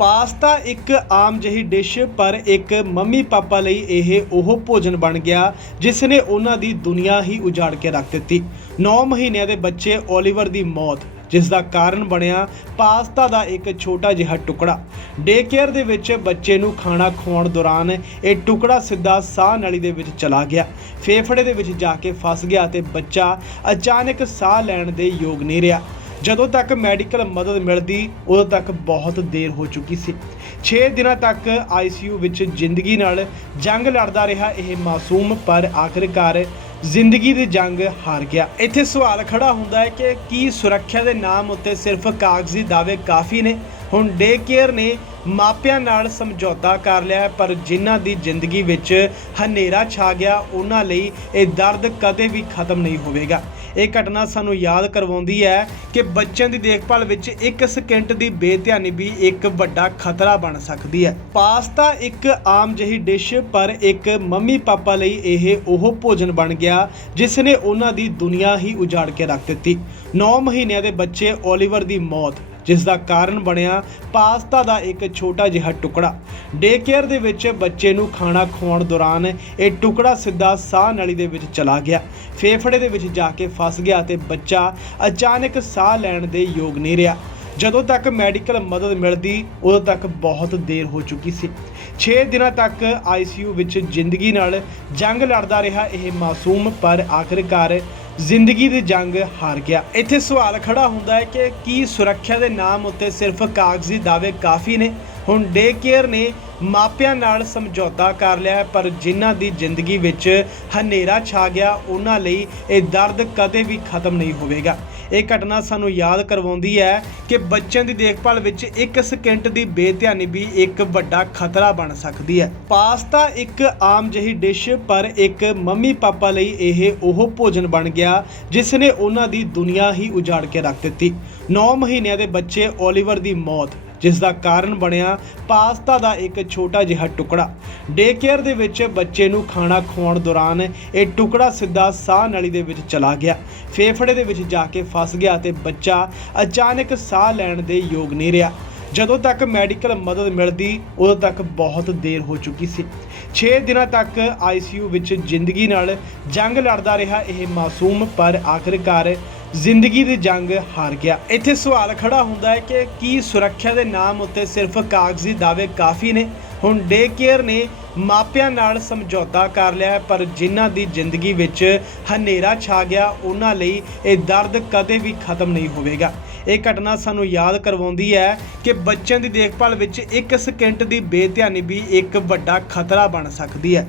Pasta ਇੱਕ ਆਮ ਜਿਹੀ dish, ਪਰ ਇੱਕ ਮੰਮੀ ਪਾਪਾ ਲਈ ਇਹ ਉਹ ਭੋਜਨ ਬਣ ਗਿਆ ਜਿਸ ਨੇ ਉਹਨਾਂ ਦੀ ਦੁਨੀਆ ਹੀ ਉਜਾੜ ਕੇ ਰੱਖ ਦਿੱਤੀ। 9 ਮਹੀਨਿਆਂ ਦੇ ਬੱਚੇ ਓਲੀਵਰ ਦੀ ਮੌਤ, ਜਿਸ ਦਾ ਕਾਰਨ ਬਣਿਆ ਪਾਸਤਾ ਦਾ ਇੱਕ ਛੋਟਾ ਜਿਹਾ ਟੁਕੜਾ। ਡੇ ਕੇਅਰ ਦੇ ਵਿੱਚ ਬੱਚੇ ਨੂੰ ਖਾਣਾ ਖਵਾਉਣ ਦੌਰਾਨ ਇਹ ਟੁਕੜਾ ਸਿੱਧਾ ਸਾਹ ਨਲੀ ਦੇ ਵਿੱਚ ਚਲਾ ਗਿਆ। ਫੇਫੜੇ ਦੇ ਵਿੱਚ ਜਾ ਕੇ ਫਸ ਗਿਆ ਤੇ ਬੱਚਾ ਅਚਾਨਕ ਸਾਹ ਲੈਣ ਦੇ ਯੋਗ ਨਹੀਂ ਰਿਹਾ। ਜਦੋਂ ਤੱਕ ਮੈਡੀਕਲ ਮਦਦ ਮਿਲਦੀ ਉਦੋਂ ਤੱਕ ਬਹੁਤ ਦੇਰ ਹੋ ਚੁੱਕੀ ਸੀ। 6 ਦਿਨਾਂ ਤੱਕ ਆਈਸੀਯੂ ਵਿੱਚ ਜ਼ਿੰਦਗੀ ਨਾਲ ਜੰਗ ਲੜਦਾ ਰਿਹਾ ਇਹ ਮਾਸੂਮ ਪਰ ਆਖਿਰਕਾਰ ਜ਼ਿੰਦਗੀ ਦੀ ਜੰਗ ਹਾਰ ਗਿਆ। ਇੱਥੇ ਸਵਾਲ ਖੜਾ ਹੁੰਦਾ ਹੈ ਕਿ ਕੀ ਸੁਰੱਖਿਆ ਦੇ ਨਾਮ ਉੱਤੇ ਸਿਰਫ ਕਾਗਜ਼ੀ ਦਾਅਵੇ ਕਾਫੀ ਨੇ? ਹੁਣ ਡੇ ਕੇਅਰ ਨੇ ਮਾਪਿਆਂ ਨਾਲ ਸਮਝੌਤਾ ਕਰ ਲਿਆ ਹੈ, ਪਰ ਜਿਨ੍ਹਾਂ ਦੀ ਜ਼ਿੰਦਗੀ ਵਿੱਚ ਹਨੇਰਾ ਛਾ ਗਿਆ ਉਹਨਾਂ ਲਈ ਇਹ ਦਰਦ ਕਦੇ ਵੀ ਖਤਮ ਨਹੀਂ ਹੋਵੇਗਾ। ਇਹ ਘਟਨਾ ਸਾਨੂੰ ਯਾਦ ਕਰਵਾਉਂਦੀ ਹੈ ਕਿ ਬੱਚਿਆਂ ਦੀ ਦੇਖਭਾਲ ਵਿੱਚ ਇੱਕ ਸਕਿੰਟ ਦੀ ਬੇਧਿਆਨੀ ਵੀ ਇੱਕ ਵੱਡਾ ਖਤਰਾ ਬਣ ਸਕਦੀ ਹੈ। ਪਾਸਤਾ ਇੱਕ ਆਮ ਜਿਹੀ ਡਿਸ਼, ਪਰ ਇੱਕ ਮੰਮੀ ਪਾਪਾ ਲਈ ਇਹ ਉਹ ਭੋਜਨ ਬਣ ਗਿਆ ਜਿਸ ਨੇ ਉਹਨਾਂ ਦੀ ਦੁਨੀਆ ਹੀ ਉਜਾੜ ਕੇ ਰੱਖ ਦਿੱਤੀ। 9 ਮਹੀਨਿਆਂ ਦੇ ਬੱਚੇ ਓਲੀਵਰ ਦੀ ਮੌਤ, ਜਿਸ ਦਾ ਕਾਰਨ ਬਣਿਆ ਪਾਸਤਾ ਦਾ ਇੱਕ ਛੋਟਾ ਜਿਹਾ ਟੁਕੜਾ। ਡੇ ਕੇਅਰ ਦੇ ਵਿੱਚ ਬੱਚੇ ਨੂੰ ਖਾਣਾ ਖਵਾਉਣ ਦੌਰਾਨ ਇਹ ਟੁਕੜਾ ਸਿੱਧਾ ਸਾਹ ਨਲੀ ਦੇ ਵਿੱਚ ਚਲਾ ਗਿਆ। ਫੇਫੜੇ ਦੇ ਵਿੱਚ ਜਾ ਕੇ ਫਸ ਗਿਆ ਤੇ ਬੱਚਾ ਅਚਾਨਕ ਸਾਹ ਲੈਣ ਦੇ ਯੋਗ ਨਹੀਂ ਰਿਹਾ। ਜਦੋਂ ਤੱਕ ਮੈਡੀਕਲ ਮਦਦ ਮਿਲਦੀ, ਉਦੋਂ ਤੱਕ ਬਹੁਤ ਦੇਰ ਹੋ ਚੁੱਕੀ ਸੀ। 6 ਦਿਨਾਂ ਤੱਕ ਆਈਸੀਯੂ ਵਿੱਚ ਜ਼ਿੰਦਗੀ ਨਾਲ ਜੰਗ ਲੜਦਾ ਰਿਹਾ ਇਹ ਮਾਸੂਮ, ਪਰ ਆਖਿਰਕਾਰ ਜ਼ਿੰਦਗੀ ਦੀ ਜੰਗ ਹਾਰ ਗਿਆ। ਇੱਥੇ ਸਵਾਲ ਖੜਾ ਹੁੰਦਾ ਹੈ ਕਿ ਕੀ ਸੁਰੱਖਿਆ ਦੇ ਨਾਮ ਉੱਤੇ ਸਿਰਫ ਕਾਗਜ਼ੀ ਦਾਅਵੇ ਕਾਫੀ ਨੇ? ਹੁਣ ਡੇ ਕੇਅਰ ਨੇ ਮਾਪਿਆਂ ਨਾਲ ਸਮਝੌਤਾ ਕਰ ਲਿਆ ਪਰ ਜਿਨ੍ਹਾਂ ਦੀ ਜ਼ਿੰਦਗੀ ਵਿੱਚ ਹਨੇਰਾ ਛਾ ਗਿਆ, ਉਹਨਾਂ ਲਈ ਇਹ ਦਰਦ ਕਦੇ ਵੀ ਖਤਮ ਨਹੀਂ ਹੋਵੇਗਾ। ਇਹ ਘਟਨਾ ਸਾਨੂੰ ਯਾਦ ਕਰਵਾਉਂਦੀ ਹੈ ਕਿ ਬੱਚਿਆਂ ਦੀ ਦੇਖਭਾਲ ਵਿੱਚ ਇੱਕ ਸਕਿੰਟ ਦੀ ਬੇਧਿਆਨੀ ਵੀ ਇੱਕ ਵੱਡਾ ਖਤਰਾ ਬਣ ਸਕਦੀ ਹੈ। ਪਾਸਤਾ ਇੱਕ ਆਮ ਜਿਹੀ ਡਿਸ਼ ਪਰ ਇੱਕ ਮੰਮੀ ਪਾਪਾ ਲਈ ਇਹ ਉਹ ਭੋਜਨ ਬਣ ਗਿਆ ਜਿਸ ਨੇ ਉਹਨਾਂ ਦੀ ਦੁਨੀਆ ਹੀ ਉਜਾੜ ਕੇ ਰੱਖ ਦਿੱਤੀ। 9 ਮਹੀਨਿਆਂ ਦੇ ਬੱਚੇ ਓਲੀਵਰ ਦੀ ਮੌਤ। ਜਿਸ ਦਾ ਕਾਰਨ ਬਣਿਆ ਪਾਸਤਾ ਦਾ ਇੱਕ ਛੋਟਾ ਜਿਹਾ ਟੁਕੜਾ। ਡੇ ਕੇਅਰ ਦੇ ਵਿੱਚ ਬੱਚੇ ਨੂੰ ਖਾਣਾ ਖਵਾਉਣ ਦੌਰਾਨ ਇਹ ਟੁਕੜਾ ਸਿੱਧਾ ਸਾਹ ਨਲੀ ਦੇ ਵਿੱਚ ਚਲਾ ਗਿਆ। ਫੇਫੜੇ ਦੇ ਵਿੱਚ ਜਾ ਕੇ ਫਸ ਗਿਆ ਤੇ ਬੱਚਾ ਅਚਾਨਕ ਸਾਹ ਲੈਣ ਦੇ ਯੋਗ ਨਹੀਂ ਰਿਹਾ। ਜਦੋਂ ਤੱਕ ਮੈਡੀਕਲ ਮਦਦ ਮਿਲਦੀ, ਉਦੋਂ ਤੱਕ ਬਹੁਤ ਦੇਰ ਹੋ ਚੁੱਕੀ ਸੀ। 6 ਦਿਨਾਂ ਤੱਕ ਆਈਸੀਯੂ ਵਿੱਚ ਜ਼ਿੰਦਗੀ ਨਾਲ ਜੰਗ ਲੜਦਾ ਰਿਹਾ ਇਹ ਮਾਸੂਮ, ਪਰ ਆਖਿਰਕਾਰ ਜ਼ਿੰਦਗੀ ਦੀ ਜੰਗ ਹਾਰ ਗਿਆ। ਇੱਥੇ ਸਵਾਲ ਖੜਾ ਹੁੰਦਾ ਹੈ ਕਿ ਕੀ ਸੁਰੱਖਿਆ ਦੇ ਨਾਮ ਉੱਤੇ ਸਿਰਫ ਕਾਗਜ਼ੀ ਦਾਅਵੇ ਕਾਫੀ ਨੇ? ਹੁਣ ਡੇ ਕੇਅਰ ਨੇ ਮਾਪਿਆਂ ਨਾਲ ਸਮਝੌਤਾ ਕਰ ਲਿਆ ਹੈ, ਪਰ ਜਿਨ੍ਹਾਂ ਦੀ ਜ਼ਿੰਦਗੀ ਵਿੱਚ ਹਨੇਰਾ ਛਾ ਗਿਆ ਉਹਨਾਂ ਲਈ ਇਹ ਦਰਦ ਕਦੇ ਵੀ ਖਤਮ ਨਹੀਂ ਹੋਵੇਗਾ। ਇਹ ਘਟਨਾ ਸਾਨੂੰ ਯਾਦ ਕਰਵਾਉਂਦੀ ਹੈ ਕਿ ਬੱਚਿਆਂ ਦੀ ਦੇਖਭਾਲ ਵਿੱਚ ਇੱਕ ਸਕਿੰਟ ਦੀ ਬੇਧਿਆਨੀ ਵੀ ਇੱਕ ਵੱਡਾ ਖਤਰਾ ਬਣ ਸਕਦੀ ਹੈ।